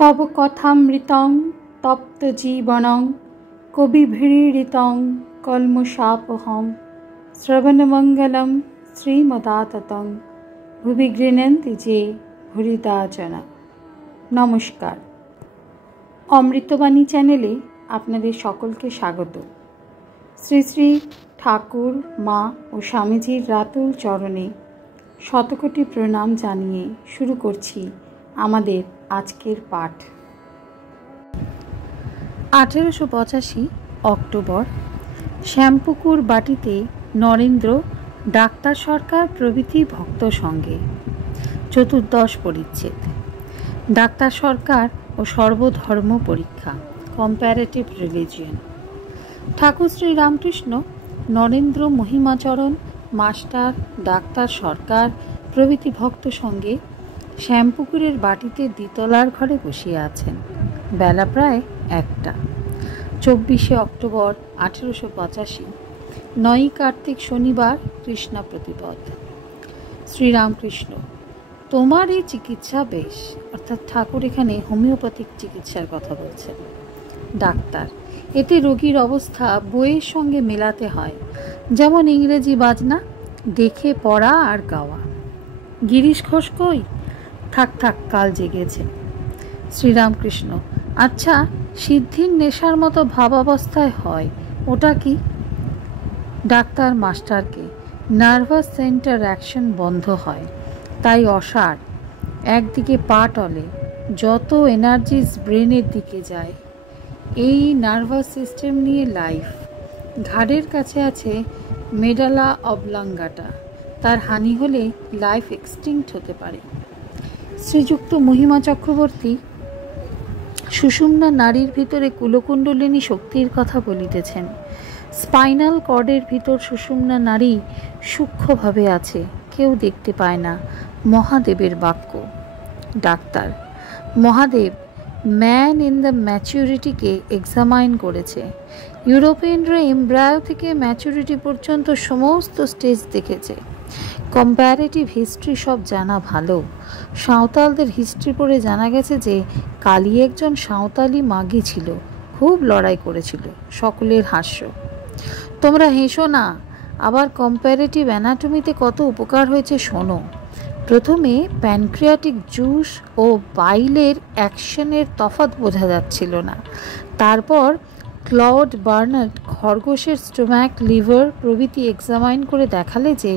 তব কথামৃতং তপ্ত জীবনং কবিভিড়িতং কলমশাপহম শ্রবণমঙ্গলম শ্রীমদাততং ভুবি গৃহন্তি যে ভুরিদাচনা। নমস্কার, অমৃতবাণী চ্যানেলে আপনাদের সকলকে স্বাগত। শ্রী শ্রী ঠাকুর, মা ও স্বামীজির রাতুল চরণে শতকোটি প্রণাম জানিয়ে শুরু করছি আমাদের আজকের পাঠ। 1885 অক্টোবর, শ্যামপুকুর বাটিতে নরেন্দ্র, ডাক্তার সরকার প্রভৃতি ভক্ত সঙ্গে। চতুর্দশ পরিচ্ছেদ। ডাক্তার সরকার ও সর্বধর্ম পরীক্ষা, কম্প্যারেটিভ রিলিজিয়ন। ঠাকুর শ্রী রামকৃষ্ণ, নরেন্দ্র, মহিমাচরণ, মাস্টার, ডাক্তার সরকার প্রভৃতি ভক্ত সঙ্গে শ্যামপুকুরের বাটিতে দ্বিতলার ঘরে বসিয়া আছেন। বেলা প্রায় 1টা। 24শে অক্টোবর 1885, 9ই কার্তিক, শনিবার, কৃষ্ণা প্রতিপদ। শ্রীরামকৃষ্ণ: তোমার এই চিকিৎসা বেশ। অর্থাৎ ঠাকুর এখানে হোমিওপ্যাথিক চিকিৎসার কথা বলছেন। ডাক্তার: এতে রোগীর অবস্থা বইয়ের সঙ্গে মেলাতে হয়, যেমন ইংরেজি বাজনা, দেখে পড়া আর গাওয়া। গিরিশ ঘোষ কই? থাক থাক, কাল জেগেছে। শ্রীরামকৃষ্ণ: আচ্ছা, সিদ্ধির নেশার মতো ভাবাবস্থায় হয়, ওটা কি? ডাক্তার মাস্টারকে: নার্ভাস সেন্টার অ্যাকশন বন্ধ হয়, তাই অসাড়, একদিকে পা টলে, যত এনার্জিস ব্রেনের দিকে যায়। এই নার্ভাস সিস্টেম নিয়ে লাইফ। ঘাড়ের কাছে আছে মেডালা অবলাঙ্গাটা, তার হানি হলে লাইফ এক্সটিংক্ট হতে পারে। শ্রীযুক্ত মহিমা চক্রবর্তী সুষুম্না নাড়ির ভিতরে কুলকুণ্ডলিনী শক্তির কথা বলিতেছেন। স্পাইনাল কর্ডের ভিতর সুষুম্না নাড়ি সূক্ষ্মভাবে আছে, কেউ দেখতে পায় না। মহাদেবের বাক্য। Doctor: Mahadev man in the ম্যাচুরিটিকে এক্সামাইন করেছে। ইউরোপিয়ানরা এমব্রায়ো থেকে ম্যাচুরিটি পর্যন্ত সমস্ত স্টেজ দেখেছে। কম্প্যারেটিভ হিস্ট্রি সব জানা ভালো। সাঁওতালদের হিস্ট্রি পড়ে জানা গেছে যে কালী একজন সাঁওতালি মাগি ছিল, খুব লড়াই করেছিল। সকলের হাস্য। তোমরা হেসো না। আবার কম্প্যারেটিভ অ্যানাটমিতে কত উপকার হয়েছে শোনো। প্রথমে প্যানক্রিয়াটিক জুস ও বাইলের অ্যাকশনের তফাৎ বোঝা যাচ্ছিল না। তারপর ক্লড বার্নার্ড খরগোশের স্টোম্যাক, লিভার প্রভৃতি এক্সামাইন করে দেখালে যে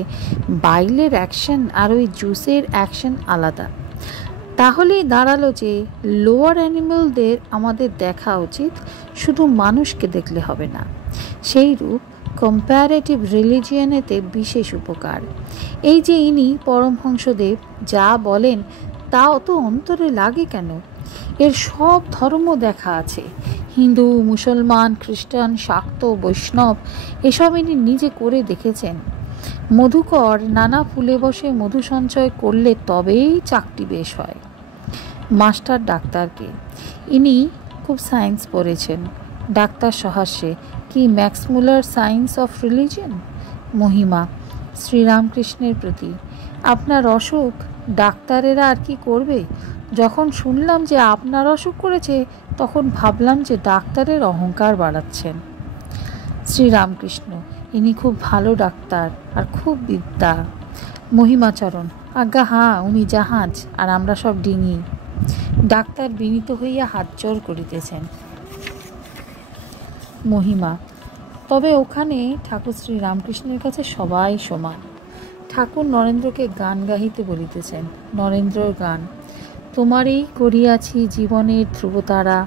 বাইলের অ্যাকশন আর ওই জুসের অ্যাকশন আলাদা। তাহলেই দাঁড়ালো যে লোয়ার অ্যানিমালদের আমাদের দেখা উচিত, শুধু মানুষকে দেখলে হবে না। সেই রূপ কম্প্যারেটিভ রিলিজিয়নেতে বিশেষ উপকার। এই যে ইনি পরমহংসদেব যা বলেন তা অত অন্তরে লাগে কেন? এর সব ধর্ম দেখা আছে, হিন্দু, মুসলমান, খ্রিস্টান, শাক্ত, বৈষ্ণব, এসব ইনি নিজে করে দেখেছেন। মধুকর নানা ফুলে বসে মধু সঞ্চয় করলে তবেই চাকটি বেশ হয়। মাস্টার ডাক্তারকে: ইনি খুব সায়েন্স পড়েছেন। ডাক্তার সহাস্যে: কি ম্যাক্সমূলার সায়েন্স অফ রিলিজিয়ন? মহিমা শ্রীরামকৃষ্ণের প্রতি: আপনার অসুখ ডাক্তারেরা আর কি করবে? যখন শুনলাম যে আপনার অসুখ করেছে, তখন ভাবলাম যে ডাক্তারের অহংকার বাড়াচ্ছেন। শ্রীরামকৃষ্ণ: ইনি খুব ভালো ডাক্তার আর খুব বিদ্যা। মহিমাচরণ: আজ্ঞা হাঁ, উনি জাহাজ আর আমরা সব ডিঙি। ডাক্তার বিনীত হইয়া হাত জোড় করিতেছেন। মহিমা: তবে ওখানে ঠাকুর শ্রী রামকৃষ্ণের কাছে সবাই সমান। ঠাকুর নরেন্দ্রকে গান গাহিতে বলিতেছেন। নরেন্দ্রর গান: তোমারই করিয়াছি জীবনের ধ্রুবতারা,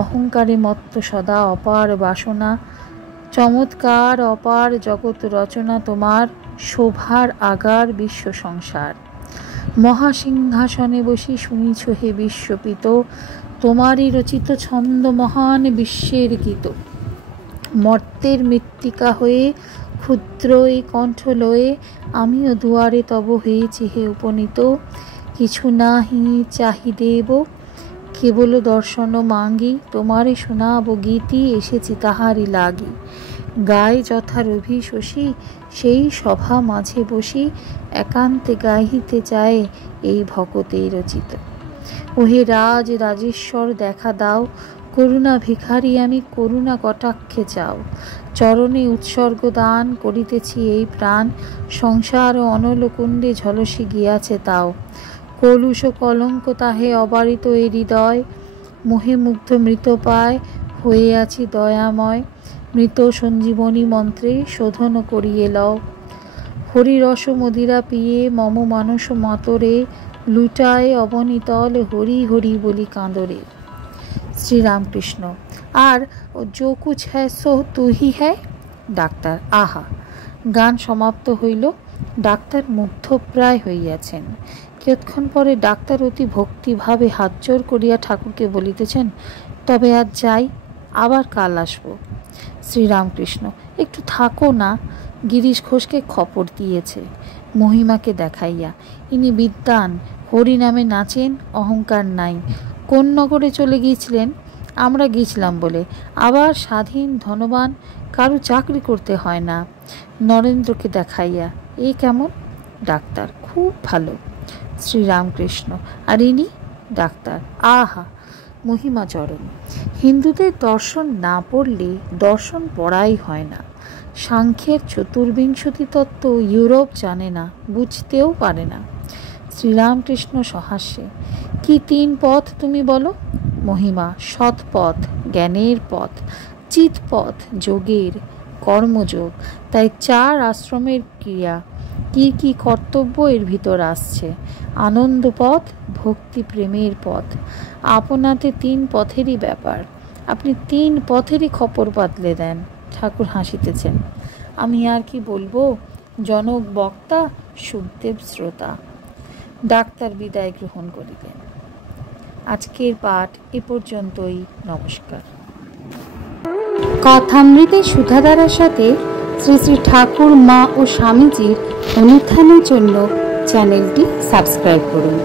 অহংকারে মত্ত সদা অপার বাসনা, চমৎকার অপার জগৎ রচনা তোমার, শোভার আগার বিশ্ব সংসার। মহাসিংহাসনে বসি শুনিছ হে বিশ্বপিত, তোমারই রচিত ছন্দ মহান বিশ্বের গীত। মর্তের মৃত্তিকা হয়ে ক্ষুদ্র এই কণ্ঠ লয়ে, আমিও দুয়ারে তব হয়েছি হে উপনীত। কিছু নাহি চাহি দেব, কেবল দর্শন মাঙ্গি, তোমারে শোনাব গীতি, এসেছি তাহারি লাগি। গায়ে যথা রভি শশী, সেই সভা মাঝে বসি, একান্তে গাহিতে চায় এই ভকতে রচিত। ওহে রাজ রাজেশ্বর দেখা দাও, করুণা ভিখারি আমি করুণা কটাক্ষে চাও। চরণে উৎসর্গ দান করিতেছি এই প্রাণ, সংসার ও অনলকুণ্ডে ঝলসে গিয়াছে তাও। কলুষ কলঙ্ক তাহে অবারিত এই হৃদয়, মোহে মুগ্ধ মৃত পায় হয়ে আছি দয়াময়। মৃত সঞ্জীবনী মন্ত্রে শোধন করিয়ে লও, হরিরস মদিরা পিয়ে মম মানস মাতরে, লুটায় অবনীতল হরি হরি বলি কাঁদরে। শ্রীরামকৃষ্ণ। আর जो कुछ है सो तू ही है। ডাক্তার। আহা! গান সমাপ্ত হইল। ডাক্তার মুগ্ধপ্রায় হইয়াছেন। কিয়ৎক্ষণ পরে ডাক্তার অতি ভক্তিভাবে হাত জোর করিয়া ঠাকুরকে বলিতেছেন, তবে আজ যাই, আবার কাল আসব। শ্রীরামকৃষ্ণ। একটু থাকো না, গিরিশ ঘোষকে খবর দিয়েছে মহিমাকে দেখাইয়া। ইনি বিদ্বান, হরিনামে নাচেন, অহংকার নাই। কোন নগরে চলে গিয়েছিলেন? আমরা গিয়েছিলাম বলে। আবার স্বাধীন ধনবান, কারো চাকরি করতে হয় না। নরেন্দ্রকে দেখাইয়া। এ কেমন? ডাক্তার। খুব ভালো। শ্রীরামকৃষ্ণ। আর ইনি? ডাক্তার। আহা! মহিমাচরণ। হিন্দুদের দর্শন না পড়লে দর্শন পড়াই হয় না। সাংখ্যের চতুর্বিংশতি তত্ত্ব ইউরোপ জানে না, বুঝতেও পারে না। শ্রীরামকৃষ্ণ সহাস্যে। কি 3 পথ তুমি বলো? মহিমা। সৎপথ, জ্ঞানের পথ, চিৎপথ, যোগের, কর্মযোগ। তাই 4 আশ্রমের ক্রিয়া, কি কি কর্তব্য এর ভিতর আসছে। আনন্দ পথ, ভক্তি প্রেমের পথ। আপনাতে 3 পথেরই ব্যাপার। আপনি 3 পথেরই খপর বাতলে দেন। ঠাকুর হাসিতেছেন। আমি আর কি বলবো? জনক বক্তা, সুখদেব শ্রোতা। ডাক্তার বিদায় গ্রহণ করিলেন। আজকের পাঠ এ পর্যন্তই। নমস্কার। কথামৃতের সুধাধারার সাথে শ্রী শ্রী ঠাকুর, মা ও স্বামীজির অনুত্থানের জন্য চ্যানেলটি সাবস্ক্রাইব করুন।